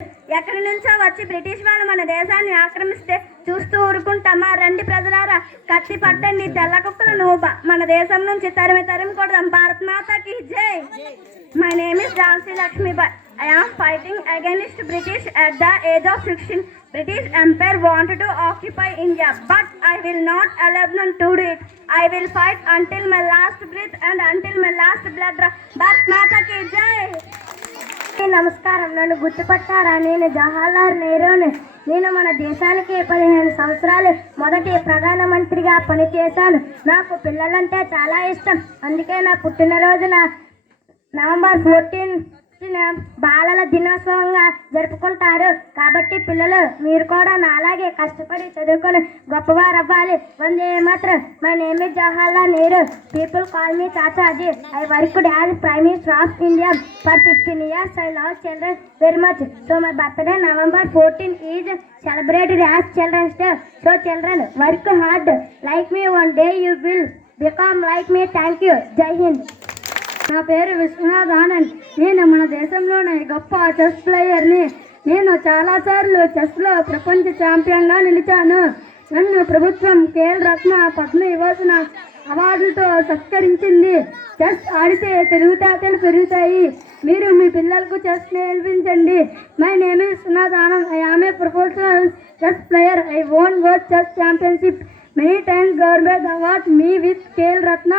ఎక్కడి నుంచో వచ్చి బ్రిటిష్ వాళ్ళు మన దేశాన్ని ఆక్రమిస్తే చూస్తూ ఊరుకుంటామా? రండి ప్రజలారా, కత్తి పట్టండి, తెల్ల కుక్కలను మన దేశం నుంచి తరిమి కొడదాం. భారత్ మాతాకి జై. My name is Jhansi Lakshmibai. I am fighting against British at the age of 16. British Empire wanted to occupy India, but I will not allow them to do it. I will fight until my last breath and until my last blood drop. Bharat Mata ki jai. నమస్కారం. నన్ను గుర్తుపట్టారా? నేను జవహర్లాల్ నెహ్రూని. నేను మన దేశానికి 15 సంవత్సరాలు మొదటి ప్రధానమంత్రిగా పనిచేశాను. నాకు పిల్లలంటే చాలా ఇష్టం. అందుకే నా పుట్టినరోజున నవంబర్ 14 బాలల దినోత్సవంగా జరుపుకుంటారు. కాబట్టి పిల్లలు, మీరు కూడా నాలాగే కష్టపడి చదువుకొని గొప్పవారు అవ్వాలి. Vande Mataram. My name is Jawaharlal Nehru. People call me Chachaji. I worked as prime minister of India for 15 years. I love children very much. So my birthday November 14 is celebrated as Children's Day. So children, work hard like me. One day you will become like me. Thank you. Jai Hind. నా పేరు విశ్వనాథ్ ఆనంద్. నేను మన దేశంలోనే గొప్ప chess ప్లేయర్ని. నేను చాలాసార్లు చెస్లో ప్రపంచ ఛాంపియన్గా నిలిచాను. నన్ను ప్రభుత్వం ఖేల్ రత్న, పద్మ విభూషణ అవార్డులతో సత్కరించింది. చెస్ ఆడితే తెలివితేటలు పెరుగుతాయి. మీరు మీ పిల్లలకు చెస్ నేర్పించండి. My name is Vishwanath Anand. I am a professional chess player. I won world chess championship many times. Government award me with Khel Ratna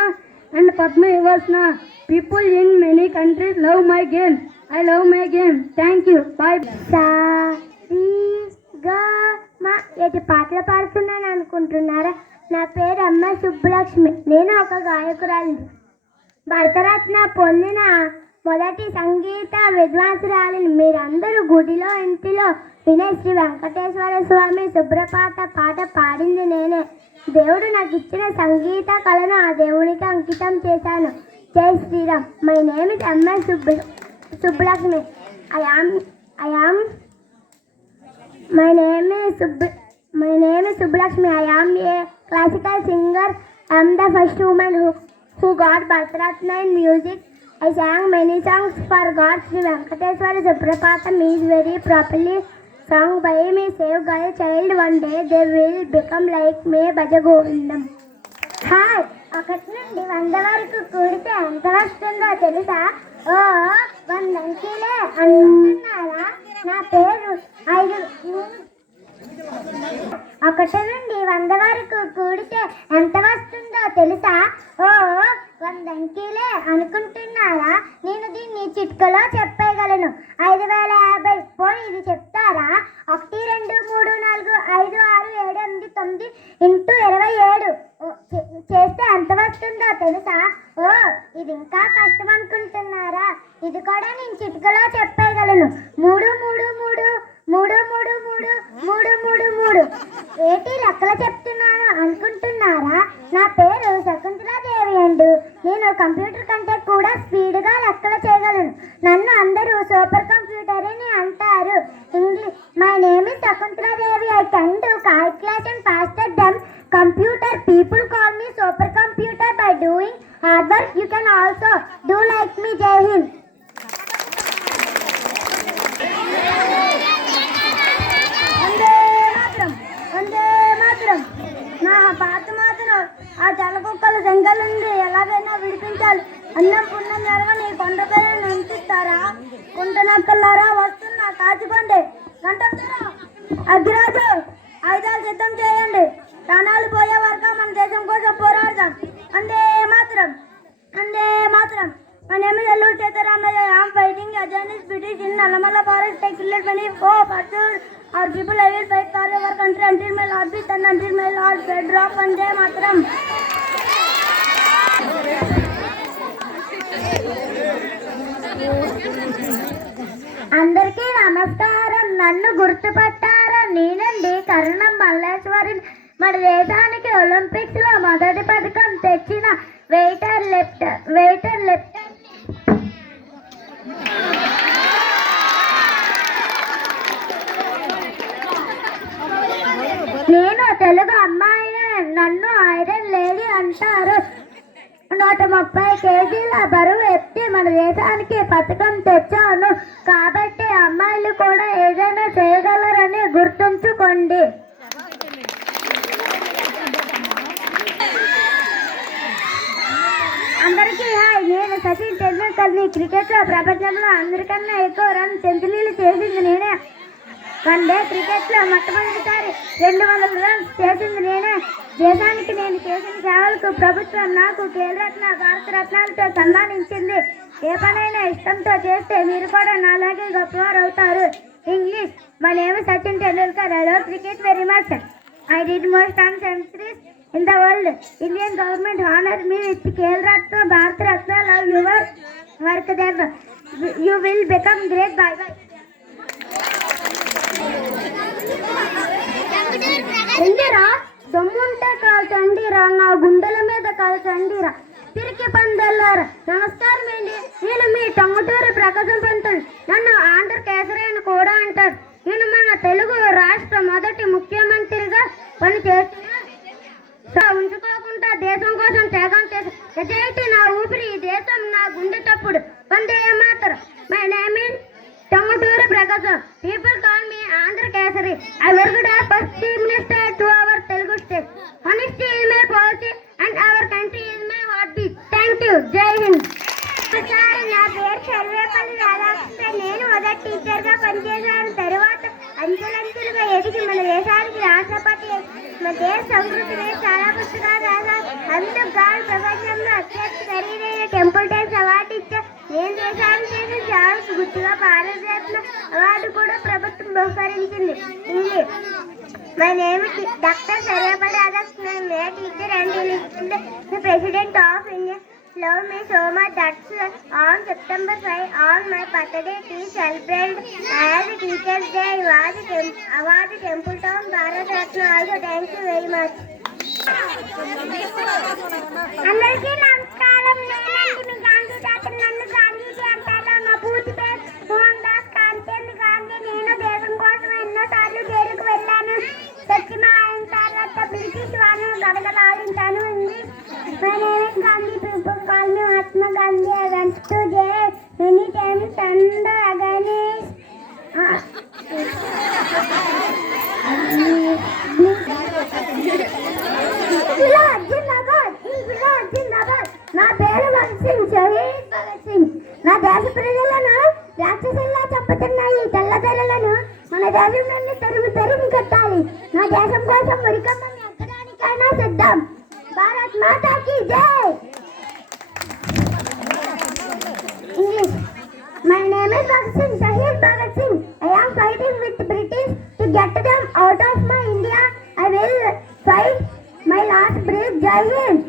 and Padma Vibhushan. People in many countries love my game. I love my game. Thank you. Bye. Sa ri ga ma ఏటి పాటలు పాడుతున్నాను అనుకుంటున్నారా? నా పేరు అమ్మ సుబ్బలక్ష్మి. నేను ఒక గాయకురాలిని. భరతరత్న పొందిన మొదటి సంగీత విద్వాంసురాలిని. మీరందరూ గుడిలో ఇంటిలో వినే శ్రీ వెంకటేశ్వర స్వామి సుబ్రపాట పాట పాడింది నేనే. దేవుడు నాకు ఇచ్చిన సంగీత కళను ఆ దేవునికి అంకితం చేశాను. జై Shriram. My name is MS Subbulakshmi. My name is Subbulakshmi. I am a classical singer. I am the first woman who got Bharatratna in music. I sang many songs for God. Sri Venkateswara Suprapatam is very properly sung by me. Save girl child, one day they will become like me. Bhaja Govindam. Hi. 1 నుండి 100 వరకు కూడితే ఎంత వస్తుందో తెలుసా? 100 అంకెలే అంటున్నారా? నా పేరు 5. 1 నుండి 100 వరకు కూడితే ఎంత వస్తుందో తెలుసా? 100 అంకెలే అనుకుంటున్నారా? నేను దీన్ని చిట్కలో చెప్పగలను. 5050. పోనీ ఇది చెప్తారా? 1 2 3 4 5 6 7 8 9 ఇంటూ 27 చేస్తే ఎంత వస్తుందో తెలుసా? ఇది ఇంకా కష్టం అనుకుంటున్నారా? ఇది కూడా నేను చిట్కలో చెప్పగలను. 3 3 3 3 3 3 3 3 ఏటి లెక్కలు చెప్తున్నాను అనుకుంటున్నారా? నా పేరు శకుంతలాదేవి అండి. నేను కంప్యూటర్ కంటే కూడా స్పీడ్గా లెక్కలు చేయగలను. నన్ను అందరూ సూపర్ కంప్యూటర్ అని అంటారు. My name is Shakuntala Devi. I can do calculation faster than computer. People call me super computer. By doing hard work you can also do like me. Jai Hind. నా పాత మాతను ఆ తెల్లకుక్కల జంగల్ నుండి ఎలాగైనా విడిపించాలి. అన్నం పుణ్యం జరగని కొండ పేరు ఉంచుతారా? కుంటనక్కలారా వస్తున్నా, కాచిపోండి. గంటొస్తారా? అగ్గిరాజు ఆయుధాలు సిద్ధం చేయండి. ప్రాణాలు పోయే వరకు మన దేశం కోసం పోరాడదాం. అందే మాత్రం, అందే మాత్రం. My name is Allur Sitaramaya. I am fighting against British in Nallamala forest. I killed many pursued our people. I will fight for our country until my lord be done, until my lord bedrock. Vande Mataram. అందరికీ నమస్కారం. నన్ను గుర్తుపట్టారా? నేనండి కరుణం మల్లేశ్వరి. మన దేశానికి Olympics లో మొదటి పథకం తెచ్చిన వెయిటర్ లెఫ్ట్. నేను తెలుగు అమ్మాయిని. నన్ను ఐరన్ లేడీ అంటారు. 130 కేజీల బరువు ఎత్తి మన దేశానికి పథకం తెచ్చాను. కాబట్టి అమ్మాయిలు కూడా ఏదైనా చేయగలరని గుర్తుంచుకోండి. అందరికీ హాయ్. నేను సచిన్ టెండూల్కర్ని. క్రికెట్లో ప్రపంచంలో అందరికన్నా ఎక్కువ సెంచరీలు చేసింది నేనే. వన్డే క్రికెట్లో మొట్టమొదటిసారి 200 రన్స్ చేసింది నేనే. దేశానికి నేను చేసిన సేవలకు ప్రభుత్వం నాకు ఖేల్రత్న, భారతరత్నాలతో సన్మానించింది. ఏ పనైనా ఇష్టంతో చేస్తే మీరు కూడా నాలాగే గొప్పవారు అవుతారు. English. My name is Sachin Tendulkar. I love cricket very much. I did most centuries in the world. Indian government honored me with Khel Ratna, Bharat Ratna. Love your work there. You will become great. Bye bye. ఎండిరా దమ్ముంటే కాల్చండిరా, నా గుండెల మీద కాల్చండిరా. తిరిగి పందెల్లారా. నమస్కారం అండి. నేను మీ టంగుటూరి ప్రకాశం పంతులు. నన్ను ఆంధ్ర కేసరి అని కూడా అంటారు. నేను మన తెలుగు రాష్ట్ర మొదటి ముఖ్యమంత్రిగా పనిచేస్తున్నా. ఉంచుకోకుండా దేశం కోసం త్యాగం చేసి నిజాయితీ నా ఊపిరి, ఈ దేశం నా గుండె తప్పుడు. Vande Mataram. My name is Tanguturi Prakasam. People call me Andhra Kesari. I worked as first chief minister to our Telugu state. Honesty is my policy and our country is my heartbeat. Thank you. జై హింద్. నా పేరు సర్వేపల్లి రాధాకృష్ణ. నేను మొదటి టీచర్గా పనిచేశాను. తరువాత అంచెలంచెలుగా ఎదిగి మన దేశానికి రాష్ట్రపతి. మన దేశ సంస్కృతిని చాలా పుస్తకాలు రాశాను. అందుకు గాను ప్రపంచంలో అత్యంత ఖరీదైన టెంపుల్ టైమ్స్ అవార్డు ఇచ్చారు. నేను దేశానికి చేసిన సేవలకు గుర్తుగా భారతరత్న అవార్డు కూడా ప్రభుత్వం బహుకరించింది. English. My name doctor Sarvepalli Radhakrishna. May teacher and the President of India love me so much that's on September 5 on my birthday we celebrate as Teachers Day. Award Temple Town Bharat Ratna. Also thank you very much. అందరికీ నమస్కారం. నేనండి మీ గాంధీ తాత. నన్ను గాంధీజీ అంటారు. మా పూర్తి పేరు మోహన్ దాస్ కాంతిని గాంధీ. నేను దేశం కోసం ఎన్నోసార్లు జైలుకు వెళ్ళాను. సత్యమా అయిన తర్వాత బ్రిటిష్ వాళ్ళను గడగలాడించాను. My name is Gandhi. People call me Mahatma Gandhi. I went to jail many times and again నా పేరు భగత్ సింగ్. షహీద్ భగత్ సింగ్. నా దేశ ప్రజలను రాక్షసుల్లా చంపుతున్నాయి తెల్ల తెల్లలను మన దేశం నుండి తరుము కట్టాలి. నా దేశం కోసం ఉరికమ్మని ఎక్కడానికైనా సిద్ధం. భారత్ మాతా కీ జై. English. My name is Bhagat Singh, Shahid Bhagat Singh. I am fighting with British to get them out of my India. I will fight my last breath. Jai Hind.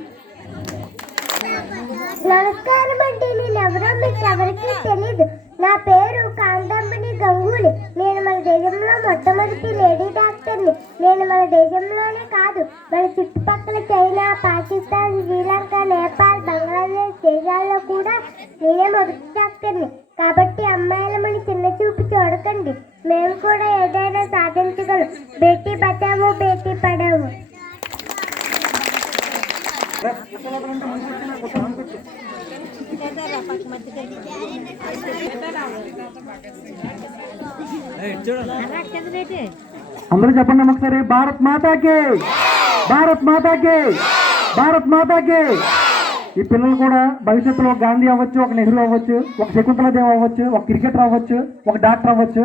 నమస్కారం అండి. నేనెవరో మీకు ఎవరికీ తెలీదు. నా పేరు కాంతమ్మని గంగూలీ. నేను మన దేశంలో మొట్టమొదటి లేడీ డాక్టర్ని. నేను మన దేశంలోనే కాదు, మన చుట్టుపక్కల చైనా, పాకిస్తాన్, శ్రీలంక, నేపాల్, బంగ్లాదేశ్ దేశాల్లో కూడా నేనే మొదటి డాక్టర్ని. కాబట్టి అమ్మాయిలమని చిన్న చూపు చూడకండి. మేము కూడా ఏదైనా సాధించగలం. బేటీ బచావో బేటీ పడావో. అందరూ చెప్పండి ఒకసారి. భారత్ మాతాకి, భారత్ మాతాకి, భారత్ మాతాకి. ఈ పిల్లలు కూడా భవిష్యత్తులో గాంధీ అవ్వచ్చు, ఒక నెహ్రూ అవ్వచ్చు, ఒక శకుంతలాదేవి అవ్వచ్చు, ఒక క్రికెటర్ అవ్వచ్చు, ఒక డాక్టర్ అవ్వచ్చు.